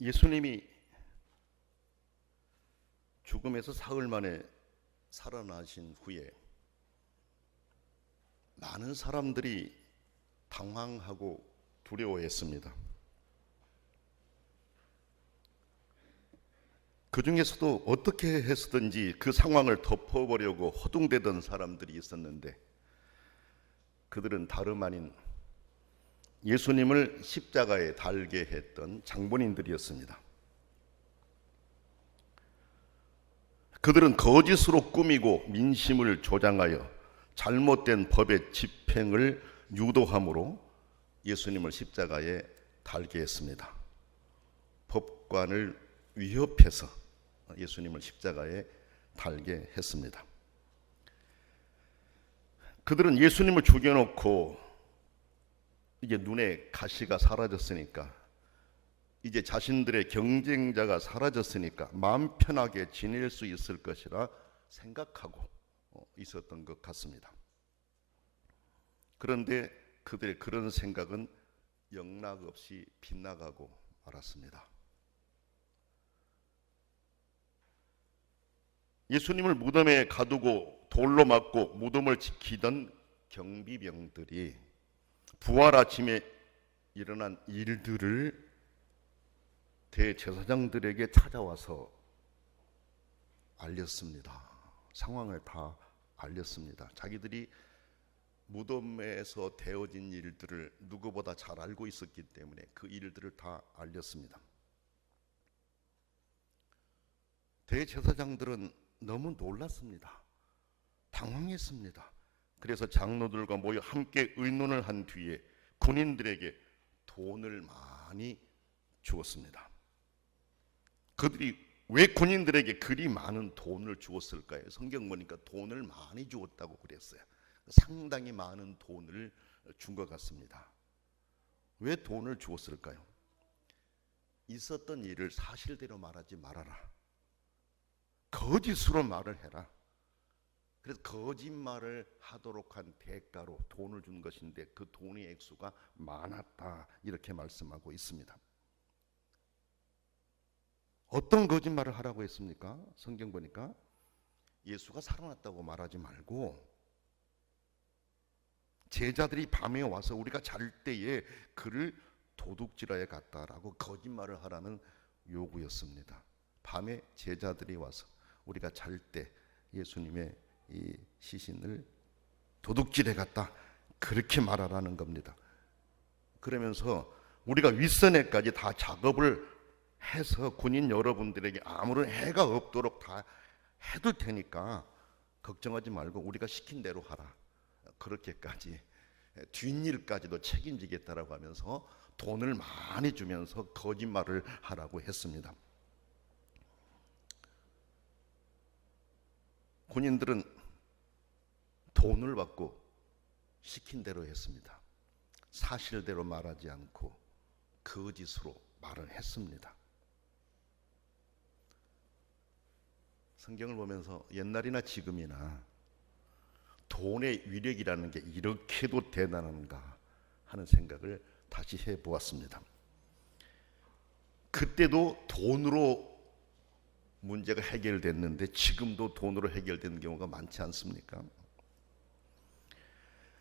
예수님이 죽음에서 사흘 만에 살아나신 후에 많은 사람들이 당황하고 두려워했습니다. 그 중에서도 어떻게 해서든지 그 상황을 덮어보려고 허둥대던 사람들이 있었는데, 그들은 다름 아닌 예수님을 십자가에 달게 했던 장본인들이었습니다. 그들은 거짓으로 꾸미고 민심을 조장하여 잘못된 법의 집행을 유도함으로 예수님을 십자가에 달게 했습니다. 법관을 위협해서 예수님을 십자가에 달게 했습니다. 그들은 예수님을 죽여놓고 이제 눈에 가시가 사라졌으니까, 이제 자신들의 경쟁자가 사라졌으니까 마음 편하게 지낼 수 있을 것이라 생각하고 있었던 것 같습니다. 그런데 그들의 그런 생각은 영락없이 빗나가고 말았습니다. 예수님을 무덤에 가두고 돌로 맞고 무덤을 지키던 경비병들이 부활 아침에 일어난 일들을 대제사장들에게 찾아와서 알렸습니다. 상황을 다 알렸습니다. 자기들이 무덤에서 되어진 일들을 누구보다 잘 알고 있었기 때문에 그 일들을 다 알렸습니다. 대제사장들은 너무 놀랐습니다. 당황했습니다. 그래서 장로들과 모여 함께 의논을 한 뒤에 군인들에게 돈을 많이 주었습니다. 그들이 왜 군인들에게 그리 많은 돈을 주었을까요? 성경 보니까 돈을 많이 주었다고 그랬어요. 상당히 많은 돈을 준 것 같습니다. 왜 돈을 주었을까요? 있었던 일을 사실대로 말하지 말아라. 거짓으로 말을 해라. 그래서 거짓말을 하도록 한 대가로 돈을 준 것인데 그 돈의 액수가 많았다, 이렇게 말씀하고 있습니다. 어떤 거짓말을 하라고 했습니까? 성경 보니까 예수가 살아났다고 말하지 말고, 제자들이 밤에 와서 우리가 잘 때에 그를 도둑질하여 갔다라고 거짓말을 하라는 요구였습니다. 밤에 제자들이 와서 우리가 잘 때 예수님의 이 시신을 도둑질해 갔다, 그렇게 말하라는 겁니다. 그러면서 우리가 윗선에까지 다 작업을 해서 군인 여러분들에게 아무런 해가 없도록 다 해둘 테니까 걱정하지 말고 우리가 시킨 대로 하라, 그렇게까지 뒷일까지도 책임지겠다라고 하면서 돈을 많이 주면서 거짓말을 하라고 했습니다. 군인들은 돈을 받고 시킨 대로 했습니다. 사실대로 말하지 않고 거짓으로 말을 했습니다. 성경을 보면서 옛날이나 지금이나 돈의 위력이라는 게 이렇게도 대단한가 하는 생각을 다시 해보았습니다. 그때도 돈으로 문제가 해결됐는데 지금도 돈으로 해결되는 경우가 많지 않습니까?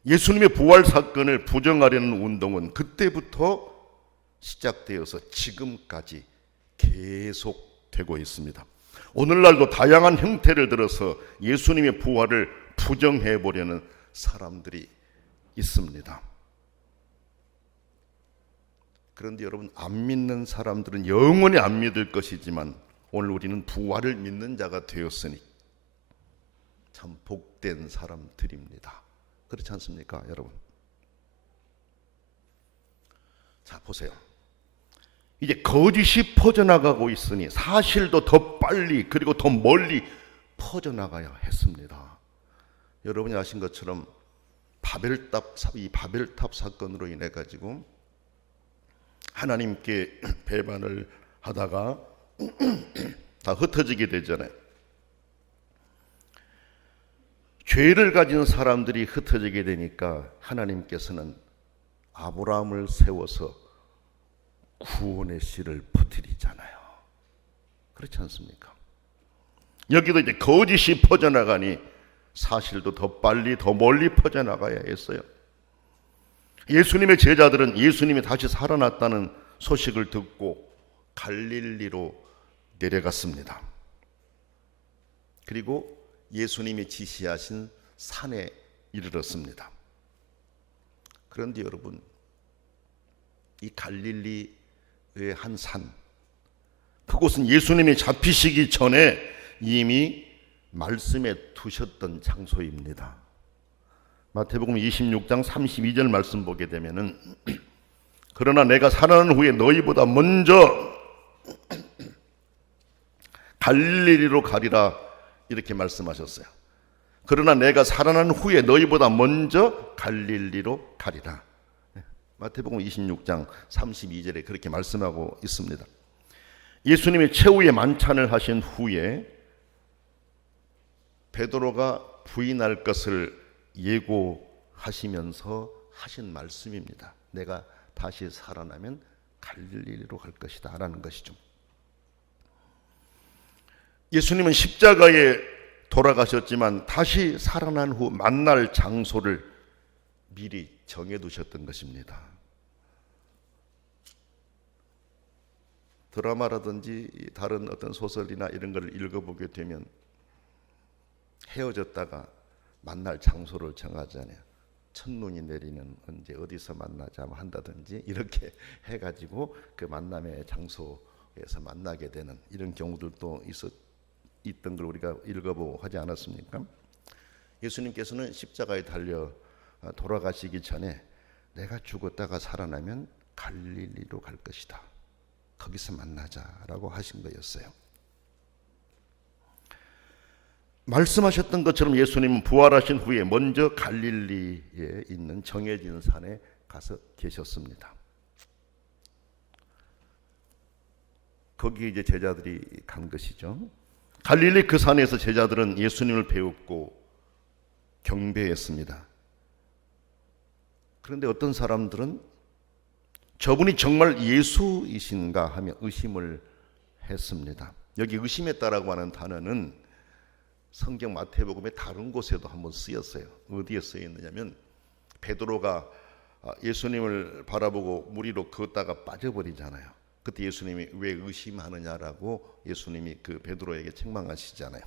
예수님의 부활 사건을 부정하려는 운동은 그때부터 시작되어서 지금까지 계속되고 있습니다. 오늘날도 다양한 형태를 들어서 예수님의 부활을 부정해 보려는 사람들이 있습니다. 그런데 여러분, 안 믿는 사람들은 영원히 안 믿을 것이지만 오늘 우리는 부활을 믿는 자가 되었으니 참 복된 사람들입니다. 그렇지 않습니까, 여러분? 자, 보세요. 이제 거짓이 퍼져나가고 있으니 사실도 더 빨리 그리고 더 멀리 퍼져나가야 했습니다. 여러분이 아신 것처럼 이 바벨탑 사건으로 인해 가지고 하나님께 배반을 하다가 다 흩어지게 되잖아요. 죄를 가진 사람들이 흩어지게 되니까 하나님께서는 아브라함을 세워서 구원의 씨를 퍼뜨리잖아요. 그렇지 않습니까? 여기도 이제 거짓이 퍼져나가니 사실도 더 빨리 더 멀리 퍼져나가야 했어요. 예수님의 제자들은 예수님이 다시 살아났다는 소식을 듣고 갈릴리로 내려갔습니다. 그리고 예수님이 지시하신 산에 이르렀습니다. 그런데 여러분, 이 갈릴리의 한 산, 그곳은 예수님이 잡히시기 전에 이미 말씀에 두셨던 장소입니다. 마태복음 26장 32절 말씀 보게 되면은 그러나 내가 살아난 후에 너희보다 먼저 갈릴리로 가리라 이렇게 말씀하셨어요. 그러나 내가 살아난 후에 너희보다 먼저 갈릴리로 가리라. 마태복음 26장 32절에 그렇게 말씀하고 있습니다. 예수님이 최후의 만찬을 하신 후에 베드로가 부인할 것을 예고하시면서 하신 말씀입니다. 내가 다시 살아나면 갈릴리로 갈 것이다 라는 것이죠. 예수님은 십자가에 돌아가셨지만 다시 살아난 후 만날 장소를 미리 정해두셨던 것입니다. 드라마라든지 다른 어떤 소설이나 이런 걸 읽어보게 되면 헤어졌다가 만날 장소를 정하잖아요. 첫눈이 내리는 언제 어디서 만나자 한다든지 이렇게 해가지고 그 만남의 장소에서 만나게 되는 이런 경우들도 있던 걸 우리가 읽어보고 하지 않았습니까? 예수님께서는 십자가에 달려 돌아가시기 전에 내가 죽었다가 살아나면 갈릴리로 갈 것이다. 거기서 만나자라고 하신 거였어요. 말씀하셨던 것처럼 예수님은 부활하신 후에 먼저 갈릴리에 있는 정해진 산에 가서 계셨습니다. 거기에 이제 제자들이 간 것이죠. 갈릴리 그 산에서 제자들은 예수님을 배웠고 경배했습니다. 그런데 어떤 사람들은 저분이 정말 예수이신가 하며 의심을 했습니다. 여기 의심했다라고 하는 단어는 성경 마태복음의 다른 곳에도 한번 쓰였어요. 어디에 쓰여 있느냐면 베드로가 예수님을 바라보고 물 위로 걷다가 빠져버리잖아요. 그때 예수님이 왜 의심하느냐라고 예수님이 그 베드로에게 책망하시잖아요.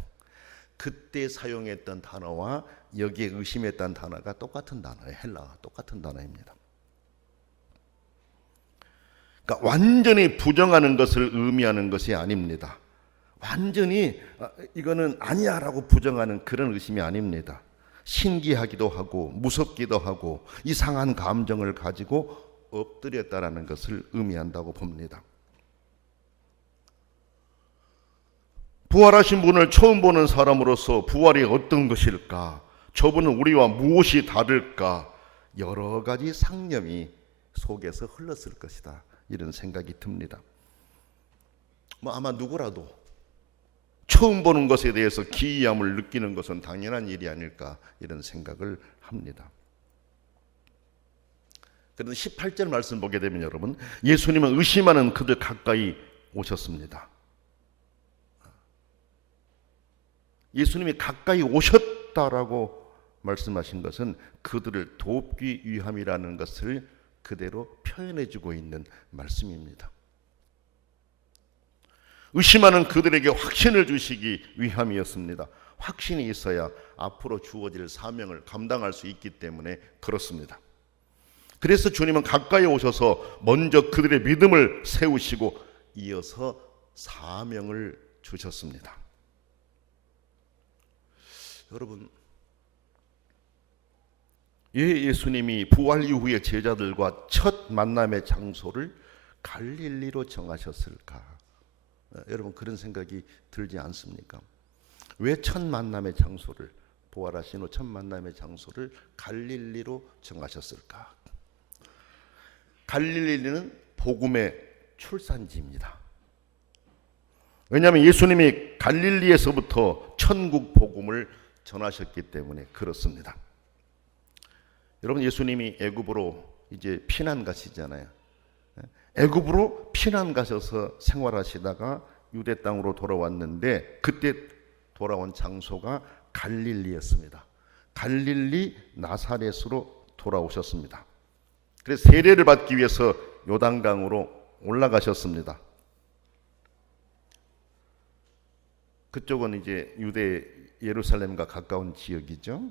그때 사용했던 단어와 여기에 의심했던 단어가 똑같은 단어예요. 헬라어 똑같은 단어입니다. 그러니까 완전히 부정하는 것을 의미하는 것이 아닙니다. 완전히 이거는 아니야라고 부정하는 그런 의심이 아닙니다. 신기하기도 하고 무섭기도 하고 이상한 감정을 가지고 엎드렸다라는 것을 의미한다고 봅니다. 부활하신 분을 처음 보는 사람으로서 부활이 어떤 것일까? 저분은 우리와 무엇이 다를까? 여러 가지 상념이 속에서 흘렀을 것이다. 이런 생각이 듭니다. 아마 누구라도 처음 보는 것에 대해서 기이함을 느끼는 것은 당연한 일이 아닐까 이런 생각을 합니다. 그런데 18절 말씀 보게 되면 여러분, 예수님은 의심하는 그들 가까이 오셨습니다. 예수님이 가까이 오셨다라고 말씀하신 것은 그들을 돕기 위함이라는 것을 그대로 표현해주고 있는 말씀입니다. 의심하는 그들에게 확신을 주시기 위함이었습니다. 확신이 있어야 앞으로 주어질 사명을 감당할 수 있기 때문에 그렇습니다. 그래서 주님은 가까이 오셔서 먼저 그들의 믿음을 세우시고 이어서 사명을 주셨습니다. 여러분, 예수님이 부활 이후에 제자들과 첫 만남의 장소를 갈릴리로 정하셨을까? 여러분, 그런 생각이 들지 않습니까? 왜 첫 만남의 장소를, 부활하신 후 첫 만남의 장소를 갈릴리로 정하셨을까? 갈릴리는 복음의 출산지입니다. 왜냐하면 예수님이 갈릴리에서부터 천국 복음을 전하셨기 때문에 그렇습니다. 여러분, 예수님이 애굽으로 이제 피난 가시잖아요. 애굽으로 피난 가셔서 생활하시다가 유대 땅으로 돌아왔는데 그때 돌아온 장소가 갈릴리였습니다. 갈릴리 나사렛으로 돌아오셨습니다. 그래서 세례를 받기 위해서 요단강으로 올라가셨습니다. 그쪽은 이제 유대 예루살렘과 가까운 지역이죠.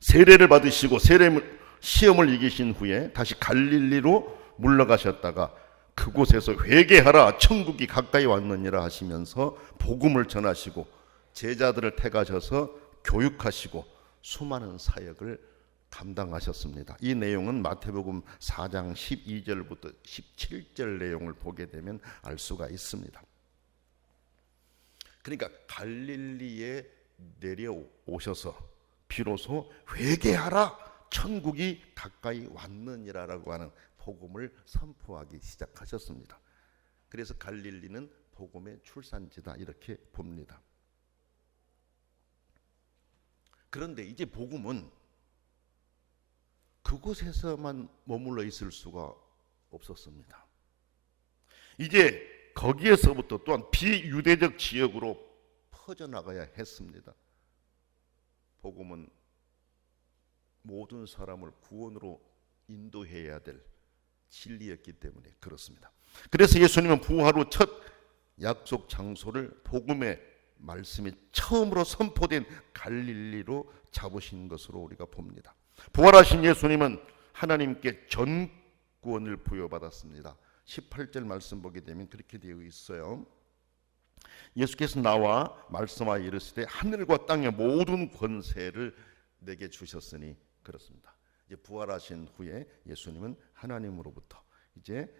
세례를 받으시고 시험을 이기신 후에 다시 갈릴리로 물러가셨다가 그곳에서 회개하라 천국이 가까이 왔느니라 하시면서 복음을 전하시고 제자들을 택하셔서 교육하시고 수많은 사역을 감당하셨습니다. 이 내용은 마태복음 4장 12절부터 17절 내용을 보게 되면 알 수가 있습니다. 그러니까 갈릴리에 내려오셔서 비로소 회개하라 천국이 가까이 왔느니라라고 하는 복음을 선포하기 시작하셨습니다. 그래서 갈릴리는 복음의 출산지다 이렇게 봅니다. 그런데 이제 복음은 그곳에서만 머물러 있을 수가 없었습니다. 이제 거기에서부터 또한 비유대적 지역으로 퍼져나가야 했습니다. 복음은 모든 사람을 구원으로 인도해야 될 진리였기 때문에 그렇습니다. 그래서 예수님은 부활 후 첫 약속 장소를 복음의 말씀이 처음으로 선포된 갈릴리로 잡으신 것으로 우리가 봅니다. 부활하신 예수님은 하나님께 전권을 부여받았습니다. 18절 말씀 보게 되면 그렇게 되어 있어요. 예수께서 나와 말씀하여 이르시되 하늘과 땅의 모든 권세를 내게 주셨으니 그렇습니다. 이제 부활하신 후에 예수님은 하나님으로부터 이제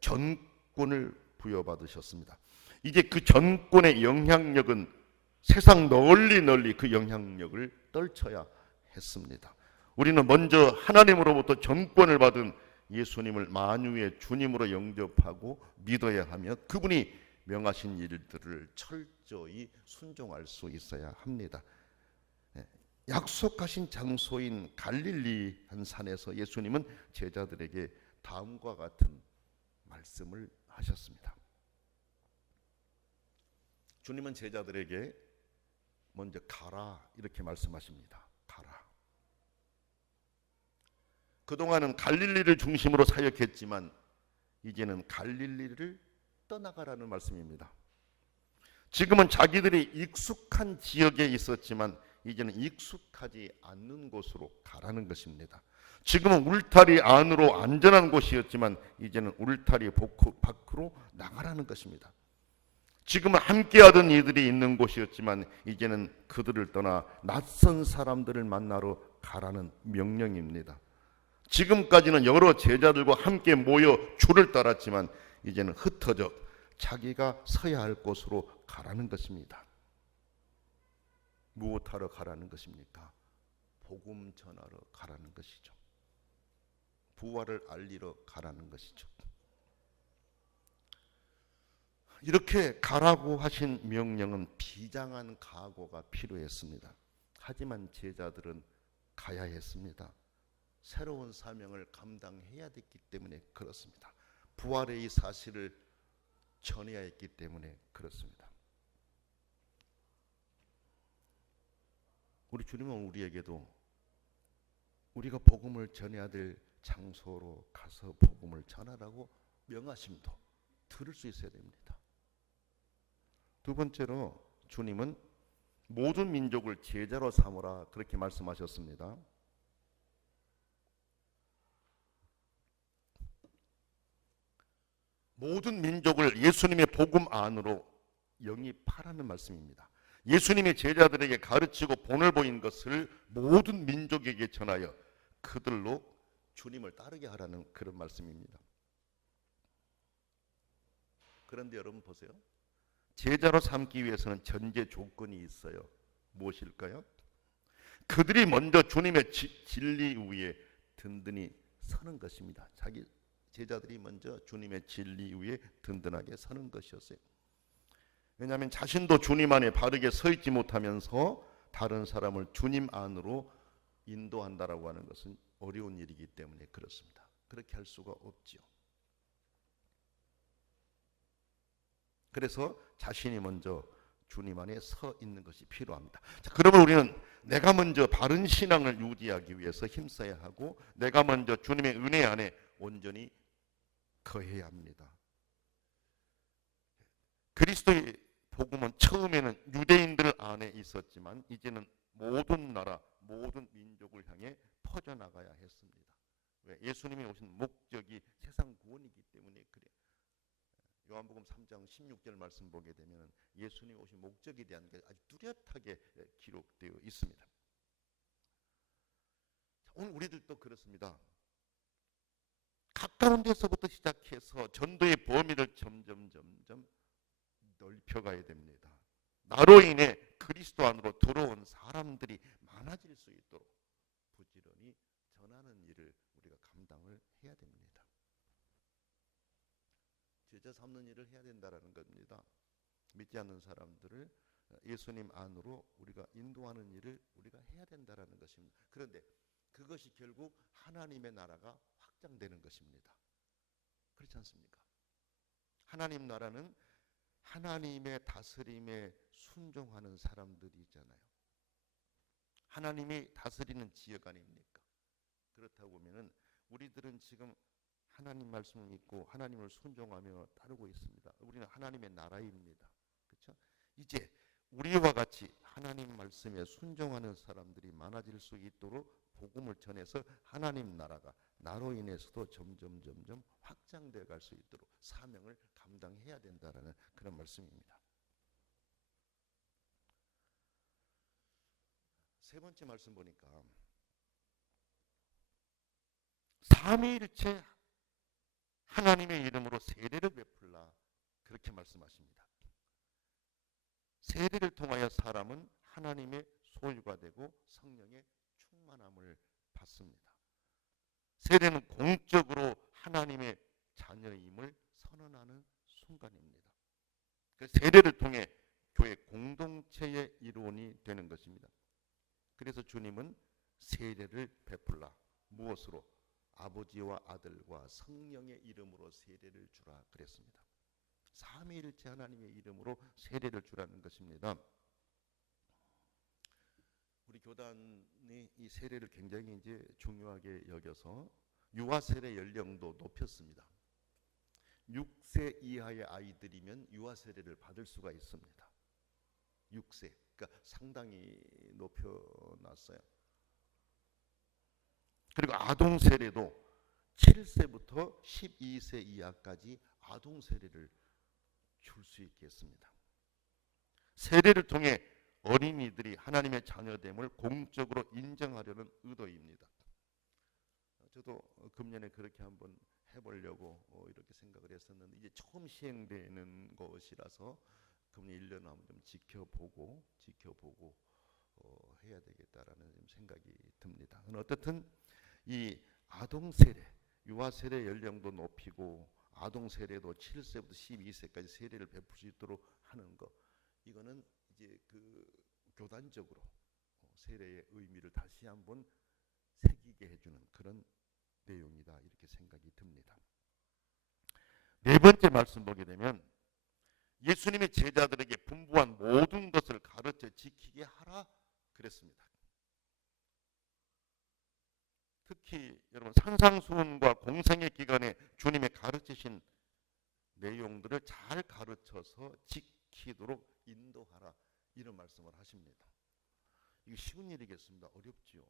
전권을 부여받으셨습니다. 이제 그 전권의 영향력은 세상 널리 그 영향력을 떨쳐야 했습니다. 우리는 먼저 하나님으로부터 전권을 받은 예수님을 만유의 주님으로 영접하고 믿어야 하며 그분이 명하신 일들을 철저히 순종할 수 있어야 합니다. 약속하신 장소인 갈릴리 한 산에서 예수님은 제자들에게 다음과 같은 말씀을 하셨습니다. 주님은 제자들에게 먼저 가라 이렇게 말씀하십니다. 가라. 그동안은 갈릴리를 중심으로 사역했지만 이제는 갈릴리를 떠나가라는 말씀입니다. 지금은 자기들이 익숙한 지역에 있었지만 이제는 익숙하지 않는 곳으로 가라는 것입니다. 지금은 울타리 안으로 안전한 곳이었지만 이제는 울타리 밖으로 나가라는 것입니다. 지금은 함께하던 이들이 있는 곳이었지만 이제는 그들을 떠나 낯선 사람들을 만나러 가라는 명령입니다. 지금까지는 여러 제자들과 함께 모여 줄을 따랐지만 이제는 흩어져 자기가 서야 할 곳으로 가라는 것입니다. 무엇하러 가라는 것입니까? 복음 전하러 가라는 것이죠. 부활을 알리러 가라는 것이죠. 이렇게 가라고 하신 명령은 비장한 각오가 필요했습니다. 하지만 제자들은 가야 했습니다. 새로운 사명을 감당해야 됐기 때문에 그렇습니다. 부활의 이 사실을 전해야 했기 때문에 그렇습니다. 우리 주님은 우리에게도 우리가 복음을 전해야 될 장소로 가서 복음을 전하라고 명하심도 들을 수 있어야 됩니다. 두 번째로 주님은 모든 민족을 제자로 삼으라 그렇게 말씀하셨습니다. 모든 민족을 예수님의 복음 안으로 영입하라는 말씀입니다. 예수님의 제자들에게 가르치고 본을 보인 것을 모든 민족에게 전하여 그들로 주님을 따르게 하라는 그런 말씀입니다. 그런데 여러분 보세요. 제자로 삼기 위해서는 전제 조건이 있어요. 무엇일까요? 그들이 먼저 주님의 진리 위에 든든히 서는 것입니다. 자기 제자들이 먼저 주님의 진리 위에 든든하게 서는 것이었어요. 왜냐하면 자신도 주님 안에 바르게 서 있지 못하면서 다른 사람을 주님 안으로 인도한다라고 하는 것은 어려운 일이기 때문에 그렇습니다. 그렇게 할 수가 없지요. 그래서 자신이 먼저 주님 안에 서 있는 것이 필요합니다. 자, 그러면 우리는 내가 먼저 바른 신앙을 유지하기 위해서 힘써야 하고, 내가 먼저 주님의 은혜 안에 온전히 거해야 합니다. 그리스도의 복음은 처음에는 유대인들 안에 있었지만 이제는 모든 나라, 모든 민족을 향해 퍼져나가야 했습니다. 왜? 예수님이 오신 목적이 세상 구원이기 때문에 그래요. 요한복음 3장 16절 말씀 보게 되면 예수님이 오신 목적에 대한 게 아주 뚜렷하게 기록되어 있습니다. 오늘 우리들도 그렇습니다. 가까운 데서부터 시작해서 전도의 범위를 점점 넓혀가야 됩니다. 나로 인해 그리스도 안으로 들어온 사람들이 많아질 수 있도록 부지런히 전하는 일을 우리가 감당을 해야 됩니다. 제자 삼는 일을 해야 된다는 겁니다. 믿지 않는 사람들을 예수님 안으로 우리가 인도하는 일을 우리가 해야 된다는 것입니다. 그런데 그것이 결국 하나님의 나라가 확장되는 것입니다. 그렇지 않습니까? 하나님 나라는 하나님의 다스림에 순종하는 사람들이 있잖아요. 하나님이 다스리는 지역 아닙니까? 그렇다고 보면은 우리들은 지금 하나님 말씀을 믿고 하나님을 순종하며 따르고 있습니다. 우리는 하나님의 나라입니다. 그렇죠? 이제 우리와 같이 하나님 말씀에 순종하는 사람들이 많아질 수 있도록 복음을 전해서 하나님 나라가 나로 인해서도 점점 확장되어 갈 수 있도록 사명을 감당해야 된다는 그런 말씀입니다. 세 번째 말씀 보니까 삼위일체 하나님의 이름으로 세례를 베풀라, 그렇게 말씀하십니다. 세례를 통하여 사람은 하나님의 소유가 되고 성령의 충만함을 받습니다. 세례는 공적으로 하나님의 자녀임을 선언하는 순간입니다. 세례를 통해 교회 공동체의 일원이 되는 것입니다. 그래서 주님은 세례를 베풀라, 무엇으로? 아버지와 아들과 성령의 이름으로 세례를 주라 그랬습니다. 삼위일체 하나님의 이름으로 세례를 주라는 것입니다. 우리 교단이 이 세례를 굉장히 이제 중요하게 여겨서 유아 세례 연령도 높였습니다. 6세 이하의 아이들이면 유아 세례를 받을 수가 있습니다. 6세, 그러니까 상당히 높여놨어요. 그리고 아동 세례도 7세부터 12세 이하까지 아동 세례를 줄 수 있게 했습니다. 세례를 통해 어린이들이 하나님의 자녀됨을 공적으로 인정하려는 의도입니다. 저도 금년에 그렇게 한번 해보려고 이렇게 생각을 했었는데, 이제 처음 시행되는 것이라서 금년 1년 한번 좀 지켜보고 해야 되겠다라는 생각이 듭니다. 어떻든 이 아동 세례, 유아 세례 연령도 높이고 아동 세례도 7세부터 12세까지 세례를 베풀 수 있도록 하는 것, 이거는 이제 그 교단적으로 세례의 의미를 다시 한번 새기게 해주는 그런 내용이다, 이렇게 생각이 듭니다. 네 번째 말씀 보게 되면 예수님의 제자들에게 분부한 모든 것을 가르쳐 지키게 하라 그랬습니다. 특히 여러분 산상수훈과 공생의 기간에 주님의 가르치신 내용들을 잘 가르쳐서 지키도록 인도하라, 이런 말씀을 하십니다. 이게 쉬운 일이겠습니다. 어렵지요.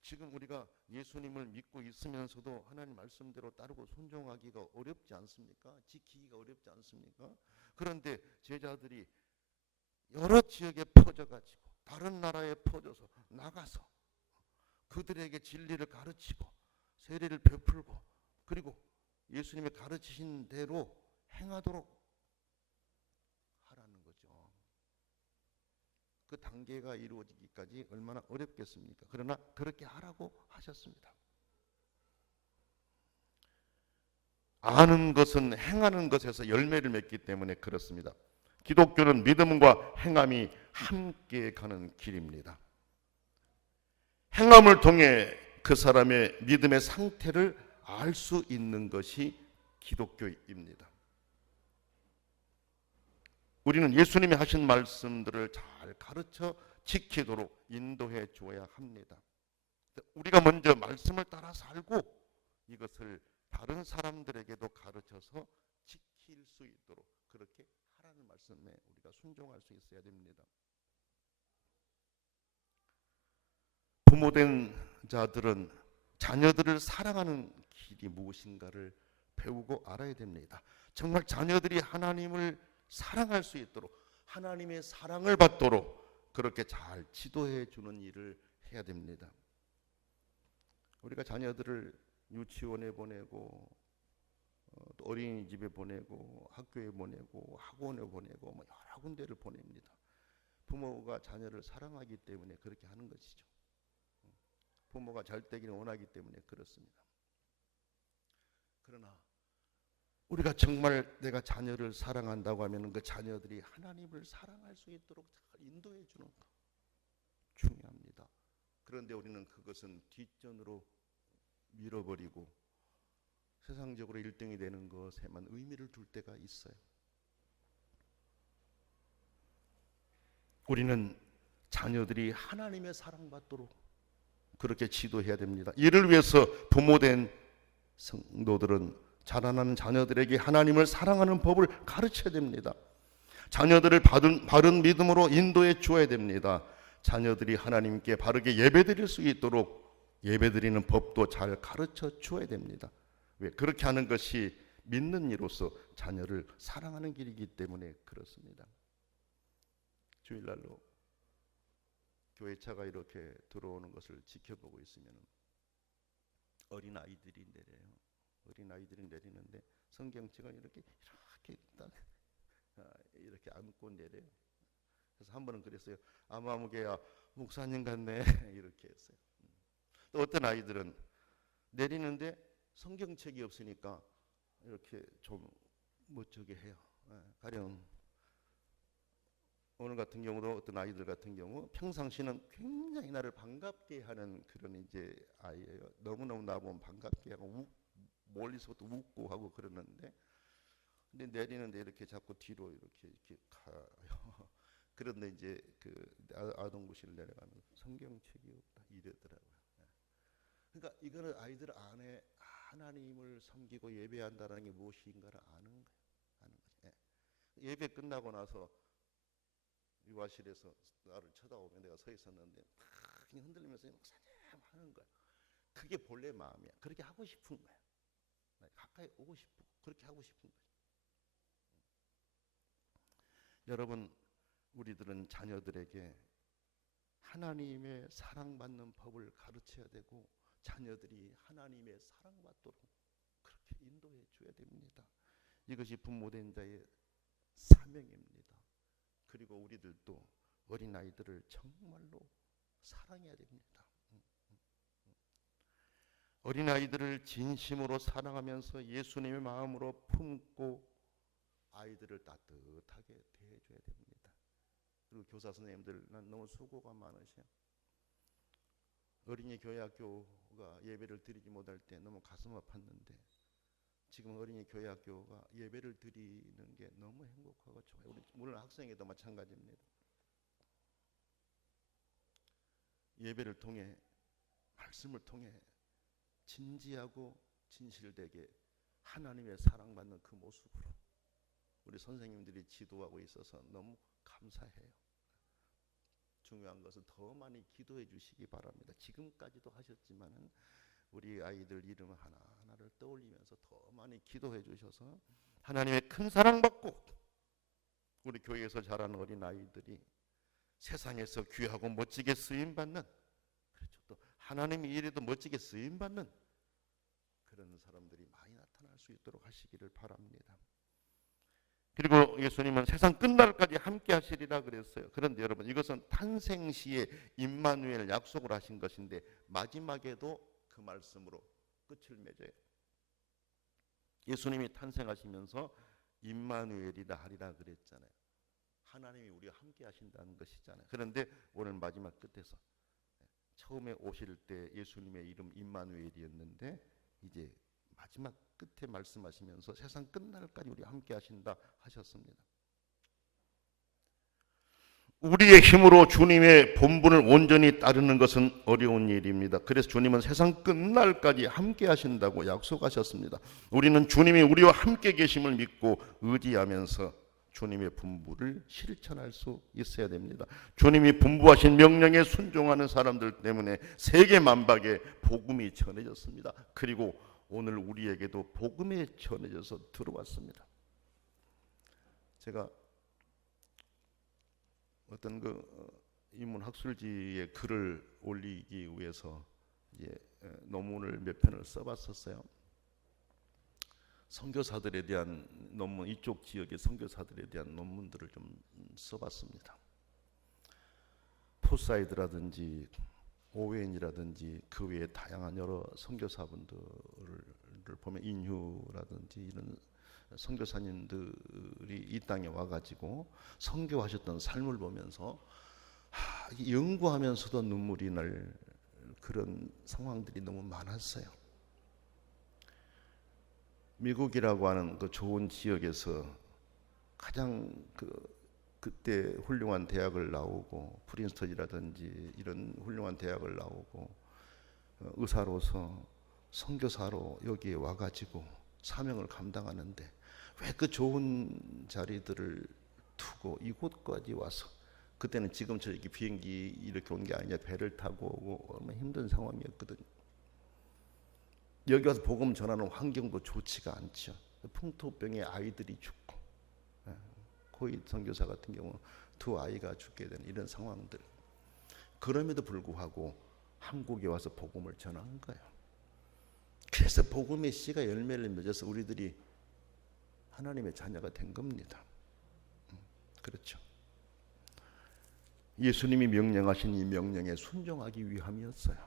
지금 우리가 예수님을 믿고 있으면서도 하나님 말씀대로 따르고 순종하기가 어렵지 않습니까? 지키기가 어렵지 않습니까? 그런데 제자들이 여러 지역에 퍼져가지고 다른 나라에 퍼져서 나가서 그들에게 진리를 가르치고 세례를 베풀고 그리고 예수님의 가르치신 대로 행하도록 하라는 거죠. 그 단계가 이루어지기까지 얼마나 어렵겠습니까? 그러나 그렇게 하라고 하셨습니다. 아는 것은 행하는 것에서 열매를 맺기 때문에 그렇습니다. 기독교는 믿음과 행함이 함께 가는 길입니다. 행함을 통해 그 사람의 믿음의 상태를 알 수 있는 것이 기독교입니다. 우리는 예수님이 하신 말씀들을 잘 가르쳐 지키도록 인도해 주어야 합니다. 우리가 먼저 말씀을 따라 살고 이것을 다른 사람들에게도 가르쳐서 지킬 수 있도록 그렇게 하라는 말씀에 우리가 순종할 수 있어야 됩니다. 부모된 자들은 자녀들을 사랑하는 길이 무엇인가를 배우고 알아야 됩니다. 정말 자녀들이 하나님을 사랑할 수 있도록 하나님의 사랑을 받도록 그렇게 잘 지도해 주는 일을 해야 됩니다. 우리가 자녀들을 유치원에 보내고 또 어린이집에 보내고 학교에 보내고 학원에 보내고 여러 군데를 보냅니다. 부모가 자녀를 사랑하기 때문에 그렇게 하는 것이죠. 부모가 잘 되기를 원하기 때문에 그렇습니다. 그러나 우리가 정말 내가 자녀를 사랑한다고 하면 그 자녀들이 하나님을 사랑할 수 있도록 잘 인도해 주는 것 중요합니다. 그런데 우리는 그것은 뒷전으로 밀어버리고 세상적으로 1등이 되는 것에만 의미를 둘 때가 있어요. 우리는 자녀들이 하나님의 사랑받도록 그렇게 지도해야 됩니다. 이를 위해서 부모된 성도들은 자라나는 자녀들에게 하나님을 사랑하는 법을 가르쳐야 됩니다. 자녀들을 바른 믿음으로 인도해 주어야 됩니다. 자녀들이 하나님께 바르게 예배드릴 수 있도록 예배드리는 법도 잘 가르쳐 주어야 됩니다. 왜? 그렇게 하는 것이 믿는 이로서 자녀를 사랑하는 길이기 때문에 그렇습니다. 주일날로 교회차가 이렇게 들어오는 것을 지켜보고 있으면 어린아이들이 내려요. 어린아이들이 내리는데 성경책을 이렇게 이렇게 안고 내려요. 그래서 한 번은 그랬어요. 아마무개야 목사님 같네 이렇게 했어요. 또 어떤 아이들은 내리는데 성경책이 없으니까 이렇게 좀 멋지게 해요. 가령 오늘 같은 경우도 어떤 아이들 같은 경우 평상시는 굉장히 나를 반갑게 하는 그런 이제 아이예요. 너무너무 나보면 반갑게 하고 멀리서부터 웃고 하고 그러는데 근데 내리는데 이렇게 자꾸 뒤로 이렇게 가요. 그런데 이제 그 아동부실 내려가면서 성경책이 없다 이러더라고요. 그러니까 이거는 아이들 안에 하나님을 섬기고 예배한다는 게 무엇인가를 아는 거예요. 예배 끝나고 나서 유아실에서 나를 쳐다보면 내가 서 있었는데 막 흔들리면서 목사님 하는 거야. 그게 본래 마음이야. 그렇게 하고 싶은 거야. 가까이 오고 싶고 그렇게 하고 싶은 거야. 여러분, 우리들은 자녀들에게 하나님의 사랑받는 법을 가르쳐야 되고 자녀들이 하나님의 사랑받도록 그렇게 인도해 줘야 됩니다. 이것이 부모된 자의 사명입니다. 그리고 우리들도 어린아이들을 정말로 사랑해야 됩니다. 어린아이들을 진심으로 사랑하면서 예수님의 마음으로 품고 아이들을 따뜻하게 대해줘야 됩니다. 그리고 교사 선생님들 난 너무 수고가 많으셔. 어린이 교회학교가 예배를 드리지 못할 때 너무 가슴 아팠는데 지금 어린이 교회학교가 예배를 드리는 게 너무 행복하고 좋아요. 우리 물론 학생에도 마찬가지입니다. 예배를 통해 말씀을 통해 진지하고 진실되게 하나님의 사랑받는 그 모습으로 우리 선생님들이 지도하고 있어서 너무 감사해요. 중요한 것은 더 많이 기도해 주시기 바랍니다. 지금까지도 하셨지만은 우리 아이들 이름 하나하나를 떠올리면서 더 많이 기도해 주셔서 하나님의 큰 사랑받고 우리 교회에서 자라는 어린 아이들이 세상에서 귀하고 멋지게 쓰임받는 그렇죠. 또 하나님의 일에도 멋지게 쓰임받는 그런 사람들이 많이 나타날 수 있도록 하시기를 바랍니다. 그리고 예수님은 세상 끝날까지 함께 하시리라 그랬어요. 그런데 여러분 이것은 탄생 시에 임마누엘 약속을 하신 것인데 마지막에도 그 말씀으로 끝을 맺어요. 예수님이 탄생하시면서 임마누엘이라 하리라 그랬잖아요. 하나님이 우리와 함께 하신다는 것이잖아요. 그런데 오늘 마지막 끝에서 처음에 오실 때 예수님의 이름 임마누엘이었는데 이제 마지막 끝에 말씀하시면서 세상 끝날까지 우리 함께 하신다 하셨습니다. 우리의 힘으로 주님의 본분을 온전히 따르는 것은 어려운 일입니다. 그래서 주님은 세상 끝날까지 함께 하신다고 약속하셨습니다. 우리는 주님이 우리와 함께 계심을 믿고 의지하면서 주님의 분부를 실천할 수 있어야 됩니다. 주님이 분부하신 명령에 순종하는 사람들 때문에 세계 만박에 복음이 전해졌습니다. 그리고 오늘 우리에게도 복음이 전해져서 들어왔습니다. 제가 어떤 인문학술지에 글을 올리기 위해서 이제 논문을 몇 편을 써봤었어요. 선교사들에 대한 논문, 이쪽 지역의 선교사들에 대한 논문들을 좀 써봤습니다. 포사이드라든지 오웬이라든지 그 외에 다양한 여러 선교사분들을 보면 인휴라든지 이런 선교사님들이 이 땅에 와가지고 선교하셨던 삶을 보면서 연구하면서도 눈물이 날 그런 상황들이 너무 많았어요. 미국이라고 하는 그 좋은 지역에서 가장 그때 훌륭한 대학을 나오고 프린스턴이라든지 이런 훌륭한 대학을 나오고 의사로서 선교사로 여기에 와가지고 사명을 감당하는데 왜 그 좋은 자리들을 두고 이곳까지 와서, 그때는 지금처럼 이렇게 비행기 이렇게 온 게 아니라 배를 타고 오고 얼마나 힘든 상황이었거든요. 여기 와서 복음 전하는 환경도 좋지가 않죠. 풍토병에 아이들이 죽고, 코이 선교사 같은 경우 2아이가 죽게 되는 이런 상황들. 그럼에도 불구하고 한국에 와서 복음을 전한 거예요. 그래서 복음의 씨가 열매를 맺어서 우리들이 하나님의 자녀가 된 겁니다. 그렇죠. 예수님이 명령하신 이 명령에 순종하기 위함이었어요.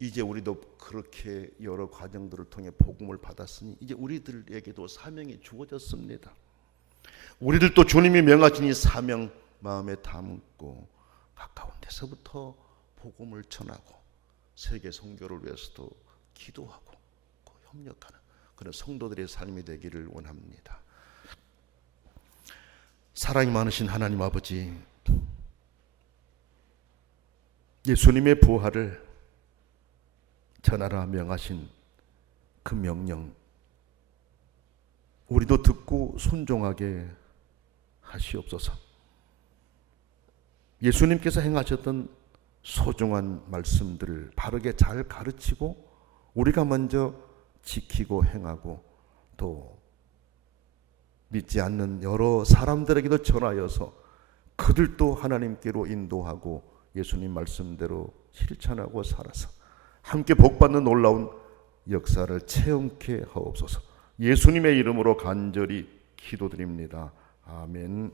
이제 우리도 그렇게 여러 과정들을 통해 복음을 받았으니 이제 우리들에게도 사명이 주어졌습니다. 우리들도 주님이 명하신 이 사명 마음에 담고 가까운 데서부터 복음을 전하고 세계 선교를 위해서도 기도하고 협력하는 그런 성도들의 삶이 되기를 원합니다. 사랑이 많으신 하나님 아버지, 예수님의 부활을 전하라 명하신 그 명령, 우리도 듣고 순종하게 하시옵소서. 예수님께서 행하셨던 소중한 말씀들을 바르게 잘 가르치고 우리가 먼저 지키고 행하고 또 믿지 않는 여러 사람들에게도 전하여서 그들도 하나님께로 인도하고 예수님 말씀대로 실천하고 살아서 함께 복받는 놀라운 역사를 체험케 하옵소서. 예수님의 이름으로 간절히 기도드립니다. 아멘.